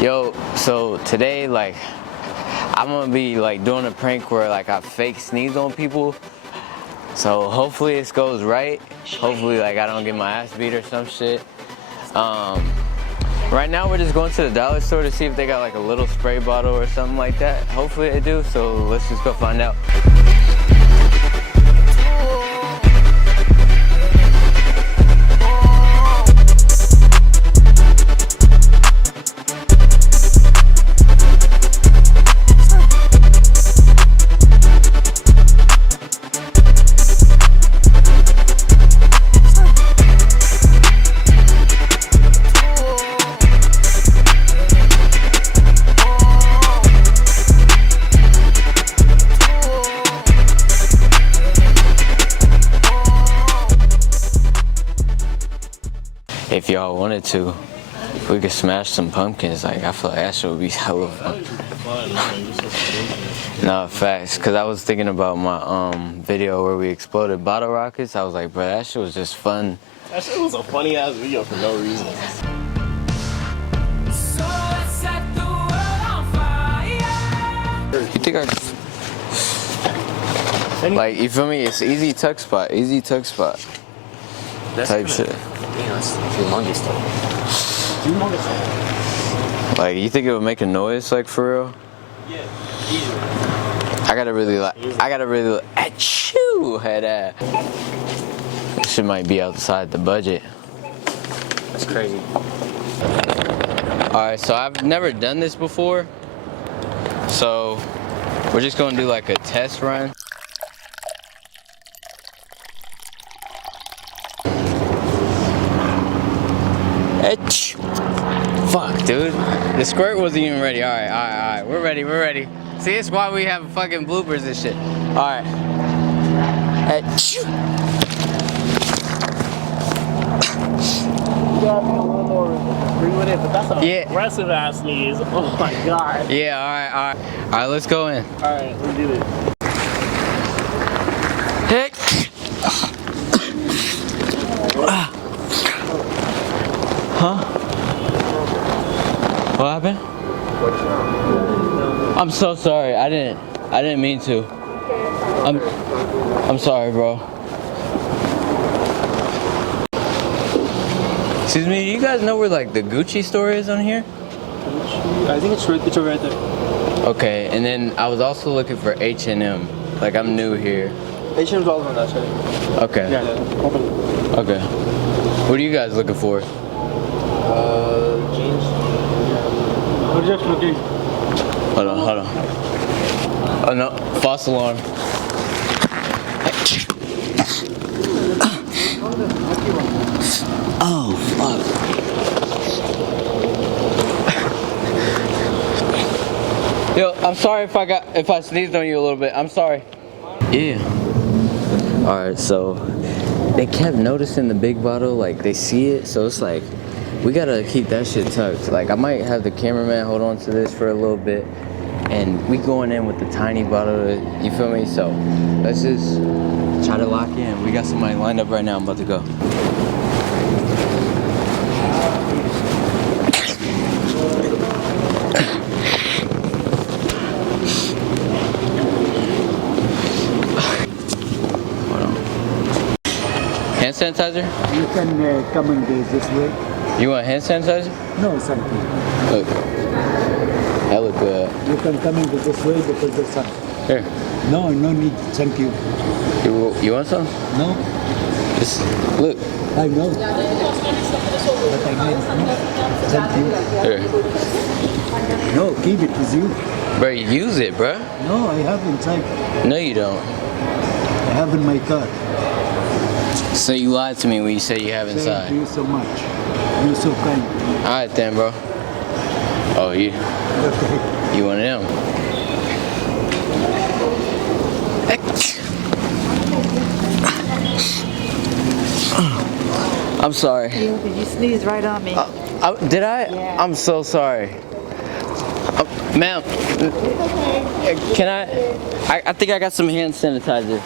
Yo, so today, like, I'm gonna be like doing a prank where like I fake sneeze on people. So hopefully this goes right. Hopefully like I don't get my ass beat or some shit. Right now we're just going to the dollar store to see if they got like a little spray bottle or something like that. Hopefully they do, so let's just go find out. If y'all wanted to, we could smash some pumpkins. Like, I feel like that shit would be hella fun. No, facts. Cause I was thinking about my video where we exploded bottle rockets. I was like, bro, that shit was just fun. That shit was a funny ass video for no reason. You think like, you feel me? It's easy tuck spot, That's type shit. Yeah, it's humongous though. Humongous. Like, you think it would make a noise, like, for real? Yeah, easily. I gotta really achoo, head ass. This shit might be outside the budget. That's crazy. Alright, so I've never done this before. So, we're just gonna do like a test run. Fuck, dude. The squirt wasn't even ready. Alright. We're ready. See, it's why we have fucking bloopers and shit. Alright. You gotta be a little more free with it, but that's an aggressive ass sneeze. Oh my god. Yeah, alright. Alright, let's go in. Alright, let's do it. Huh? What happened? I'm so sorry. I didn't mean to. I'm sorry, bro. Excuse me, you guys know where like the Gucci store is on here? I think it's right there. Okay, and then I was also looking for H&M. Like, I'm new here. H&M's all on that side. Okay. Yeah, open it. Okay. What are you guys looking for? Jeans. What is that looking? Hold on. Oh no, false alarm. Oh fuck. Yo, I'm sorry if I sneezed on you a little bit. I'm sorry. Yeah. Alright, so they kept noticing the big bottle, like they see it, so it's like we gotta keep that shit tucked. Like, I might have the cameraman hold on to this for a little bit, and we going in with the tiny bottle, you feel me? So let's just try to lock in. We got somebody lined up right now. I'm about to go. Hold on. Hand sanitizer? You can come and go this way. You want hand sanitizer? No, something. Look. That look good. You can come in this way because the sun. Here. No need. Thank you. You want some? No. Just look. I know. But I need. Thank you. Here. No, keep it with you. Bro, use it, bro. No, I have inside. No, you don't. I have in my car. So you lied to me when you said you have inside. Thank you so much. You're so kind. All right then, bro. Oh, you one of them. I'm sorry. Did you sneeze right on me? Did I? Yeah. I'm so sorry. Ma'am, can I think I got some hand sanitizer.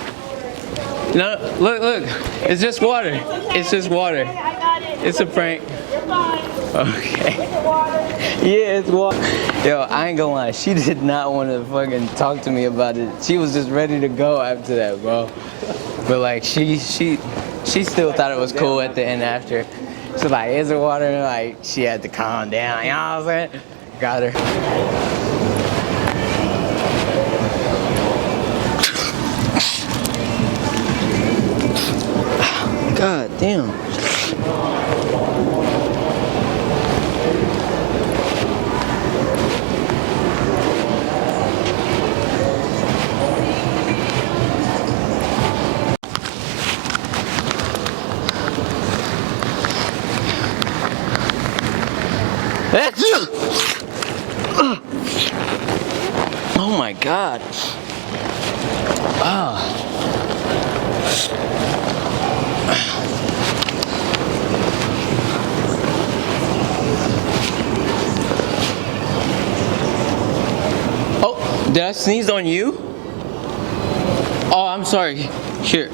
No, look. It's just water. It's just water. I got it. It's a prank. You're fine. Okay. Get the water. Yeah, it's water. Yo, I ain't gonna lie. She did not want to fucking talk to me about it. She was just ready to go after that, bro. But like, she still thought it was cool at the end after. So like, is it water? And like, she had to calm down. You know what I'm saying? Got her. God damn. Oh my God. Ah. Oh, did I sneeze on you? Oh, I'm sorry. Here.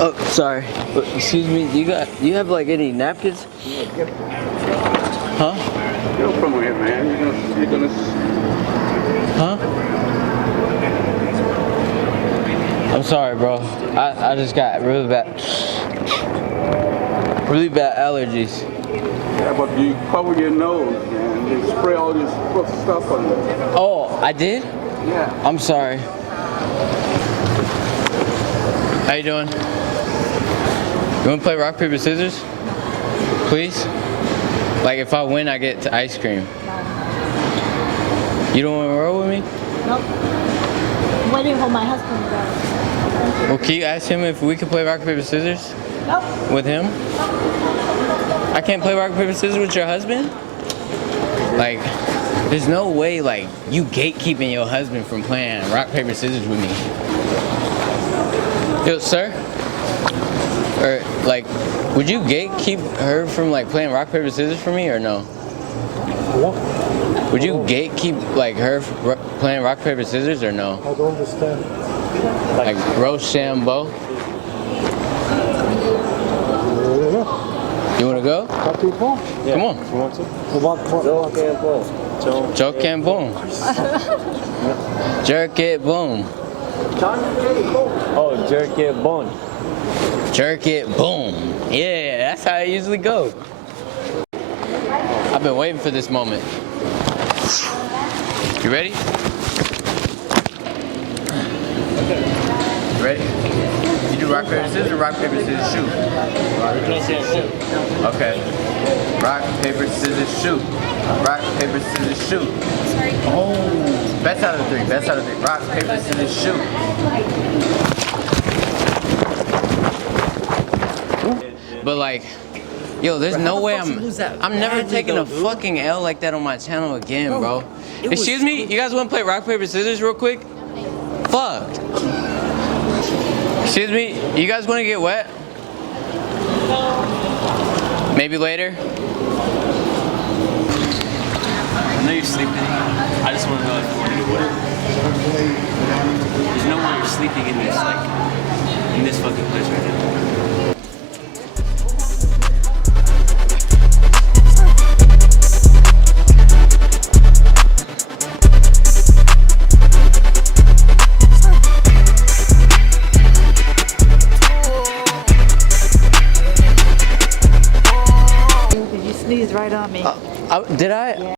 Oh, sorry. Excuse me. You have like any napkins? Huh? Go from here, man. You're gonna. Huh? I'm sorry, bro. I just got really bad allergies. Yeah, but you cover your nose, man. You spray all this stuff on it. Oh, I did? Yeah. I'm sorry. How you doing? You wanna play rock, paper, scissors? Please? Like if I win, I get to ice cream. You don't wanna roll with me? Nope. I'm waiting for my husband to go. Well, can you ask him if we can play rock, paper, scissors? Nope. With him? I can't play rock, paper, scissors with your husband? Like, there's no way, like, you gatekeeping your husband from playing rock, paper, scissors with me. Yo, sir? Or, like, would you gatekeep her from, like, playing rock, paper, scissors for me, or no? What? Would you gatekeep, like, her playing rock, paper, scissors, or no? I don't understand. Like, Rochambeau? You wanna go? Yeah. Come on. You want to? What? Joke and boom. Jerk it, boom. Oh, jerk it bone. Jerk it, boom. Yeah, that's how it usually go. I've been waiting for this moment. You ready? You ready? You do rock, paper, scissors or rock, paper, scissors, shoot? Okay. Rock, paper, scissors, shoot. Rock, paper, scissors, shoot. Oh. Best out of three. Best out of three. Rock, paper, scissors, shoot. But like, yo, there's no way I'm never taking a fucking L like that on my channel again, bro. Excuse me, you guys want to play rock, paper, scissors real quick? Fuck. Excuse me, you guys want to get wet? Maybe later? I know you're sleeping. I just want to know if you want to get wet. There's no way you're sleeping in this, like, in this fucking place right now. Did you sneeze right on me? Did I?